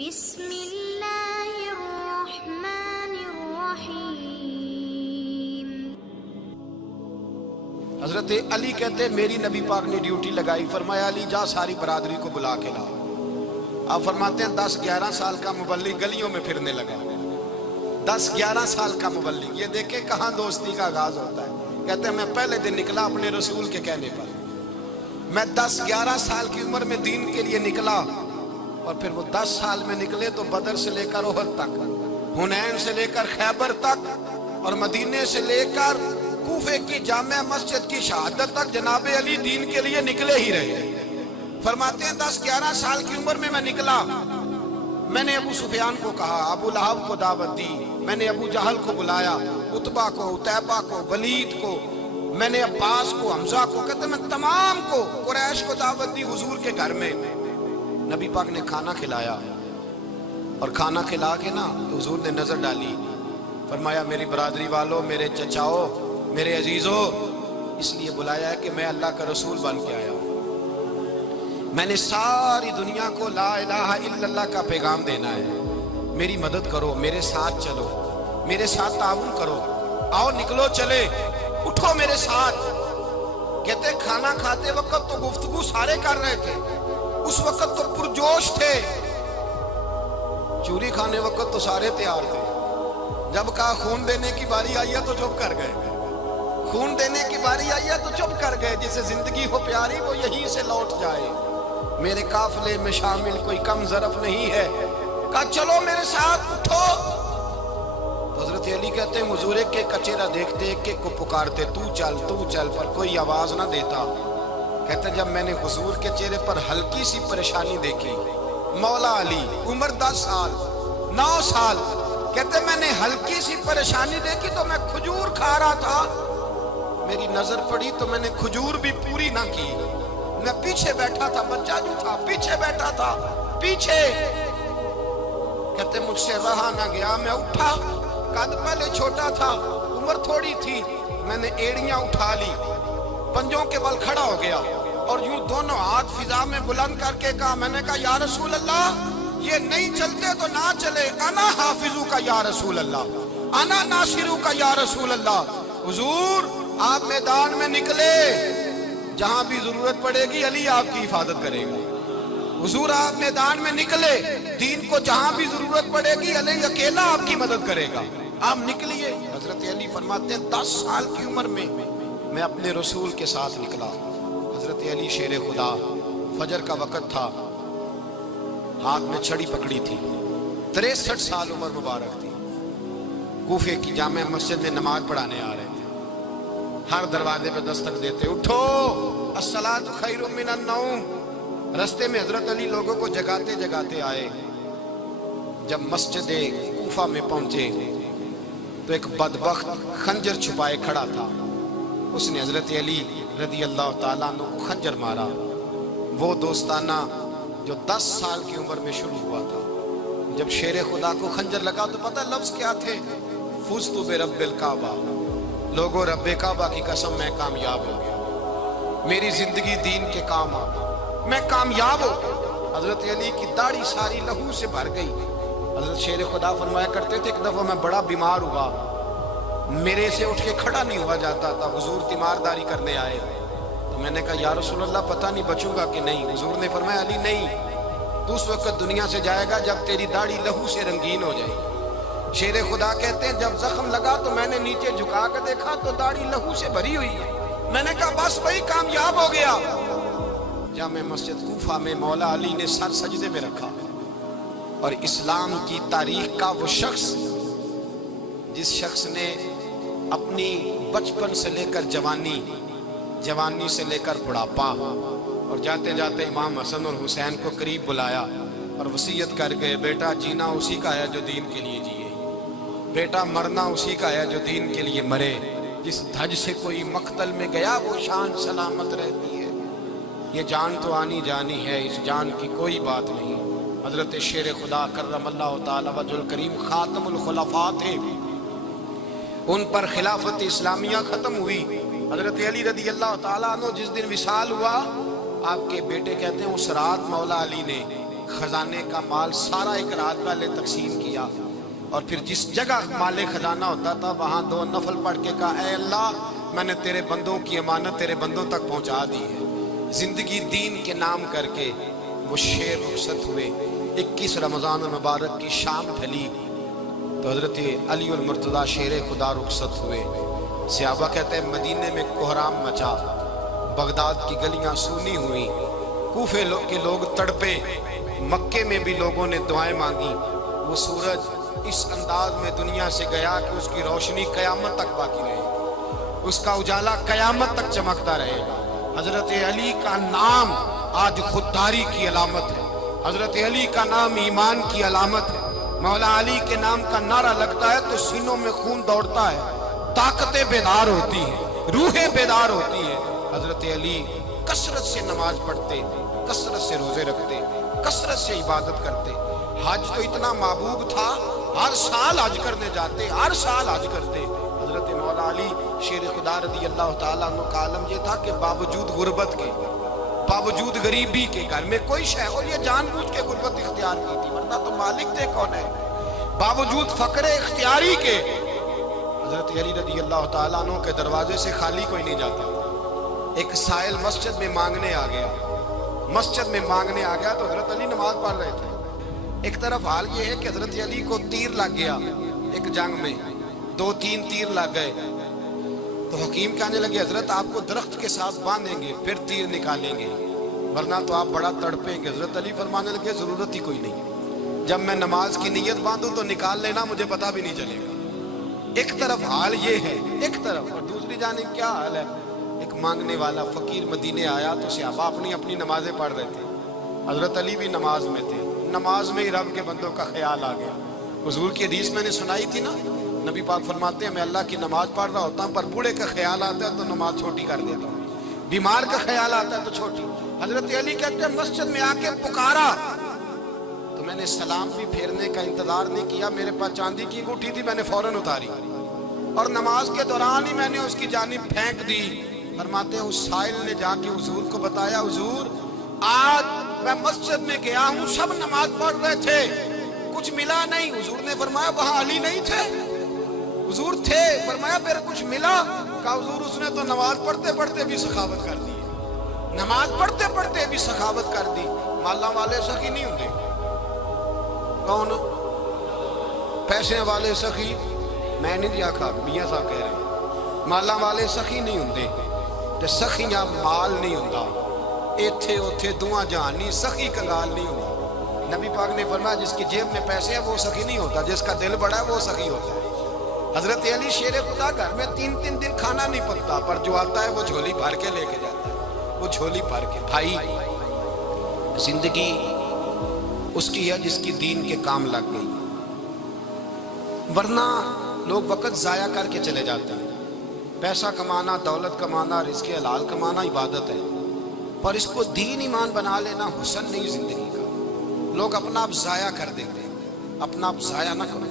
بسم اللہ الرحمن الرحیم۔ حضرت علی کہتے ہیں میری نبی پاک نے ڈیوٹی لگائی، فرمایا علی جا ساری برادری کو بلا کے لا۔ آپ فرماتے ہیں 10-11 سال کا مبلغ گلیوں میں پھرنے لگا، 10-11 سال کا مبلغ، یہ دیکھیں کہاں دوستی کا آغاز ہوتا ہے۔ کہتے ہیں میں پہلے دن نکلا اپنے رسول کے کہنے پر، میں 10-11 سال کی عمر میں دین کے لیے نکلا، اور پھر وہ 10 سال میں نکلے تو بدر سے لے کر احد تک، حنین سے لے کر خیبر تک، اور مدینے سے لے کر کوفے کی جامع مسجد کی شہادت تک جناب علی دین کے لیے نکلے ہی رہے۔ فرماتے ہیں 10-11 سال کی عمر میں نکلا، میں نے ابو سفیان کو کہا، ابو لہب کو دعوت دی، میں نے ابو جہل کو بلایا، عتبہ کو، عتیبہ کو، ولید کو، میں نے عباس کو، حمزہ کو، کہتے ہیں میں تمام کو، قریش کو دعوت دی حضور کے گھر میں۔ نبی پاک نے کھانا کھلایا، اور کھانا کھلا کے نا حضور نے نظر ڈالی، فرمایا میری برادری والوں، میرے چچاؤ، میرے عزیزوں، اس لیے بلایا ہے کہ میں اللہ کا رسول بن کے آیا ہوں، میں نے ساری دنیا کو لا الہ الا اللہ کا پیغام دینا ہے، میری مدد کرو، میرے ساتھ چلو، میرے ساتھ تعاون کرو، آؤ نکلو چلے، اٹھو میرے ساتھ۔ کہتے کھانا کھاتے وقت تو گفتگو سارے کر رہے تھے، اس وقت تو پرجوش تھے، چوری کھانے وقت تو سارے تیار تھے، جب کہا خون دینے کی باری آئی ہے تو چپ کر گئے، خون دینے کی باری آئی ہے تو چپ کر گئے، جسے زندگی ہو پیاری وہ یہیں سے لوٹ جائے، میرے قافلے میں شامل کوئی کم ظرف نہیں ہے، کہا چلو میرے ساتھ اٹھو۔ تو حضرت علی کہتے ہیں حضور ایک کے کچیرہ دیکھتے، ایک کو پکارتے تو چل، پر کوئی آواز نہ دیتا۔ کہتے جب میں نے حضور کے چہرے پر ہلکی سی پریشانی دیکھی، مولا علی عمر 10 سال 9 سال، کہتے میں نے ہلکی سی پریشانی دیکھی تو میں کھجور کھا رہا تھا، میری نظر پڑی تو میں نے کھجور بھی پوری نہ کی، میں پیچھے بیٹھا تھا، بچہ جو تھا پیچھے بیٹھا تھا، پیچھے۔ کہتے مجھ سے رہا نہ گیا، میں اٹھا، قد پہلے چھوٹا تھا، عمر تھوڑی تھی، میں نے ایڑیاں اٹھا لی، پنجوں کے بل کھڑا ہو گیا، اور یوں دونوں ہاتھ فضا میں بلند کر کے کہا، میں نے کہا یا رسول اللہ یہ نہیں چلتے تو نہ چلے، انا حافظو کا یا رسول اللہ، انا ناصرو کا یا رسول اللہ۔ حضور آپ میدان میں نکلے، جہاں بھی ضرورت پڑے گی علی آپ کی حفاظت کرے گا، حضور آپ میدان میں نکلے، دین کو جہاں بھی ضرورت پڑے گی علی اکیلا آپ کی مدد کرے گا، آپ نکلیے۔ حضرت علی فرماتے ہیں 10 سال کی عمر میں میں اپنے رسول کے ساتھ نکلا۔ حضرت علی شیر خدا، فجر کا وقت تھا، ہاتھ میں چھڑی پکڑی تھی، 63 سال عمر مبارک تھی، کوفے کی جامع مسجد میں نماز پڑھانے آ رہے تھے، ہر دروازے پہ دستک دیتے، اٹھو الصلاۃ خیر من النوم۔ رستے میں حضرت علی لوگوں کو جگاتے جگاتے آئے، جب مسجد کوفہ میں پہنچے تو ایک بدبخت خنجر چھپائے کھڑا تھا، اس نے حضرت علی رضی اللہ تعالیٰ عنہ کو خنجر مارا، وہ دوستانہ جو 10 سال کی عمر میں شروع ہوا تھا۔ جب شیر خدا کو خنجر لگا تو پتہ لفظ کیا تھے؟ فزت برب الکعبہ، لوگوں رب کعبہ کی قسم میں کامیاب ہو گیا، میری زندگی دین کے کام آ گئی، میں کامیاب ہو گیا۔ حضرت علی کی داڑھی ساری لہو سے بھر گئی۔ حضرت شیر خدا فرمایا کرتے تھے ایک دفعہ میں بڑا بیمار ہوا، میرے سے اٹھ کے کھڑا نہیں ہوا جاتا تھا، حضور تیمارداری کرنے آئے، تو میں نے کہا یا رسول اللہ پتہ نہیں بچوں گا کہ نہیں۔ حضور نے فرمایا علی نہیں، تو اس وقت دنیا سے جائے گا جب تیری داڑھی لہو سے رنگین ہو جائے۔ شیر خدا کہتے ہیں جب زخم لگا تو میں نے نیچے جھکا کے دیکھا تو داڑھی لہو سے بھری ہوئی ہے، میں نے کہا بس وہی کامیاب ہو گیا۔ جامع مسجد کوفہ میں مولا علی نے سر سجدے میں رکھا، اور اسلام کی تاریخ کا وہ شخص جس شخص نے اپنی بچپن سے لے کر جوانی سے لے کر بڑھاپا، اور جاتے جاتے امام حسن اور حسین کو قریب بلایا اور وصیت کر گئے، بیٹا جینا اسی کا ہے جو دین کے لیے جیے، بیٹا مرنا اسی کا ہے جو دین کے لیے مرے، جس دھج سے کوئی مقتل میں گیا وہ شان سلامت رہتی ہے، یہ جان تو آنی جانی ہے، اس جان کی کوئی بات نہیں۔ حضرت شیر خدا کرم اللہ تعالی وجہ الکریم خاتم الخلفاء تھے، ان پر خلافت اسلامیہ ختم ہوئی۔ حضرت علی رضی اللہ تعالیٰ عنہ جس دن وصال ہوا، آپ کے بیٹے کہتے ہیں اس رات مولا علی نے خزانے کا مال سارا ایک رات پہلے تقسیم کیا، اور پھر جس جگہ مال خزانہ ہوتا تھا وہاں 2 نفل پڑھ کے کہا اے اللہ میں نے تیرے بندوں کی امانت تیرے بندوں تک پہنچا دی ہے۔ زندگی دین کے نام کر کے وہ شیر رخصت ہوئے۔ 21 رمضان المبارک کی شام ڈھلی تو حضرت علی المرتضیٰ شیر خدا رخصت ہوئے۔ صحابہ کہتے ہیں مدینے میں کوہرام مچا، بغداد کی گلیاں سونی ہوئی، کوفے کے لوگ تڑپے، مکے میں بھی لوگوں نے دعائیں مانگی۔ وہ سورج اس انداز میں دنیا سے گیا کہ اس کی روشنی قیامت تک باقی رہے گی، اس کا اجالا قیامت تک چمکتا رہے گا۔ حضرت علی کا نام آج خودداری کی علامت ہے، حضرت علی کا نام ایمان کی علامت ہے۔ مولا علی کے نام کا نعرہ لگتا ہے تو سینوں میں خون دوڑتا ہے، طاقتیں بیدار ہوتی ہیں، روحیں بیدار ہوتی ہیں۔ حضرت علی کثرت سے نماز پڑھتے، کثرت سے روزے رکھتے، کثرت سے عبادت کرتے۔ حج تو اتنا محبوب تھا، ہر سال حج کرنے جاتے، ہر سال حج کرتے۔ حضرت مولا علی شیر خدا رضی اللہ تعالیٰ عنہ کا عالم یہ تھا کہ باوجود غربت کے، باوجود غریبی کے، گھر میں کوئی شے، اور یہ جان بوجھ کے غربت اختیار کی تھی ورنہ تو مالک تھے کون ہے، باوجود فقر اختیاری کے حضرت علی رضی اللہ تعالیٰ عنہ کے دروازے سے خالی کوئی نہیں جاتا تھا۔ ایک سائل مسجد میں مانگنے آ گیا، مسجد میں مانگنے آ گیا تو حضرت علی نماز پڑھ رہے تھے۔ ایک طرف حال یہ ہے کہ حضرت علی کو تیر لگ گیا، ایک جنگ میں 2-3 تیر لگ گئے تو حکیم کہنے لگے حضرت آپ کو درخت کے ساتھ باندھیں گے پھر تیر نکالیں گے ورنہ تو آپ بڑا تڑپیں گے۔ حضرت علی فرمانے لگے ضرورت ہی کوئی نہیں، جب میں نماز کی نیت باندھوں تو نکال لینا، مجھے پتہ بھی نہیں چلے گا۔ ایک طرف حال یہ ہے، ایک طرف، اور دوسری جانب کیا حال ہے؟ ایک مانگنے والا فقیر مدینے آیا تو صحابہ اپنی اپنی نمازیں پڑھ رہے تھے، حضرت علی بھی نماز میں تھے۔ نماز میں ہی رب کے بندوں کا خیال آ گیا۔ حضور کی حدیث میں نے سنائی تھی نا، نبی پاک فرماتے ہیں میں اللہ کی نماز پڑھ رہا ہوتا ہوں پر بوڑھے کا خیال آتا ہے تو نماز چھوٹی کر دیتا ہوں، بیمار کا خیال آتا ہے تو چھوٹی۔ حضرت علی کہتے ہیں مسجد میں آ کے پکارا تو میں نے سلام بھی پھیرنے کا انتظار نہیں کیا، میرے پاس چاندی کی انگوٹھی تھی، میں نے فوراً اتاری اور نماز کے دوران ہی میں نے اس کی جانب پھینک دی۔ فرماتے ہیں اس سائل نے جا کے حضور کو بتایا حضور آج میں مسجد میں گیا ہوں، سب نماز پڑھ رہے تھے، کچھ ملا نہیں۔ حضور نے فرمایا وہاں علی نہیں تھے؟ حضور تھے۔ فرمایا پھر کچھ ملا؟ کہا حضور اس نے تو نماز پڑھتے پڑھتے بھی سخاوت کر دی، نماز پڑھتے پڑھتے بھی سخاوت کر دی۔ مالا والے سخی نہیں ہوندے، کون پیسے والے سخی؟ میں نہیں دیا کھا، میاں صاحب کہہ رہے ہیں مالا والے سخی نہیں ہوندے، تے سخیاں مال نہیں ہوندا، ایتھے اوتھے دعا جہانی سخی کنگال نہیں ہوندا۔ نبی پاک نے فرمایا جس کی جیب میں پیسے ہیں وہ سخی نہیں ہوتا، جس کا دل بڑا ہے وہ سخی ہوتا ہے۔ حضرت علی شیر خدا گھر میں 3 دن کھانا نہیں پکتا پر جو آتا ہے وہ جھولی بھر کے لے کے جاتا ہے، وہ جھولی بھر کے۔ بھائی زندگی اس کی ہے جس کی دین کے کام لگ گئی، ورنہ لوگ وقت ضائع کر کے چلے جاتے ہیں۔ پیسہ کمانا، دولت کمانا، رزق حلال کمانا عبادت ہے، پر اس کو دین ایمان بنا لینا حسن نہیں زندگی کا۔ لوگ اپنا آپ ضائع کر دیتے ہیں، اپنا آپ ضائع نہ کرو۔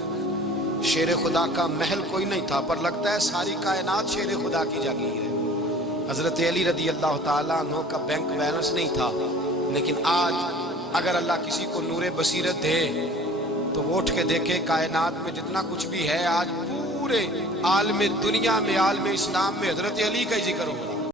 شیر خدا کا محل کوئی نہیں تھا پر لگتا ہے ساری کائنات شیر خدا کی جاگیر ہے۔ حضرت علی رضی اللہ تعالیٰ عنہ کا بینک بیلنس نہیں تھا، لیکن آج اگر اللہ کسی کو نور بصیرت دے تو وہ اٹھ کے دیکھے کائنات میں جتنا کچھ بھی ہے آج پورے عالم دنیا میں، عالم اسلام میں حضرت علی کا ہی ذکر ہوگا۔